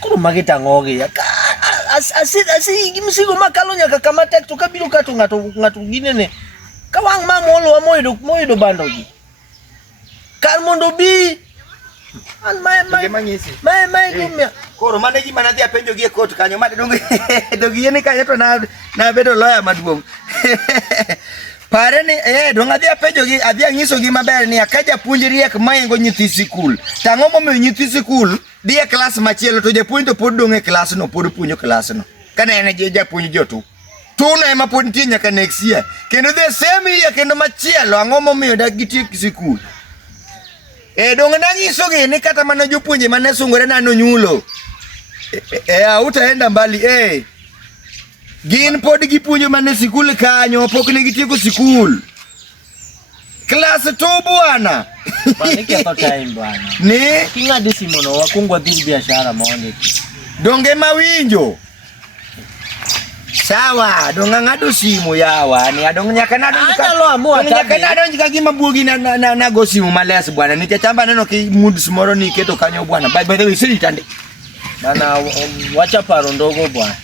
Kuru mageta ngoge ya. Asi msigo makalonya kakamata tukabilu katu ngatu ginene. Kawang mamolo wa moido bandogi. Kalmondo bi an mai gumya. Koro mane gi mana dia penjo gi kot kanyo made dogi yene kanyo to na bedo lawyer maduong. Pare ni donga dia penjo gi adhi ngiso gi maber ni akaja puonjri ek mayengo nyithi sikul. Tang'o momiyo nyithi sikul dia class machielo to japuonj to pod dong e class no pod puonjo class no. Kana ene japuonj jotu. Tuna ema pod nitie nyaka next year. Kendo the same year kendo machielo ang'o momiyo dak gitiek sikul. Donga nangiso gi ni kata mana jopuonje mane sungore nano nyulo. Utaenda mbali gin pod gipuonjo mane sikul kanyo pok ne gitieko sikul. Class 2 bwana. Bani keto time bwana. Ni kinga disimono wakungwa dhidi biashara maone. Donge mawinjo. Sawa, donga ngado simu yawa ni adong nyaka nado nyaka gima buogi na go simu males bwana. Nikechamba neno ki moods moro ni keto kanyo bwana. By the way, siri tande. Bana wacha paro ndogo bwana.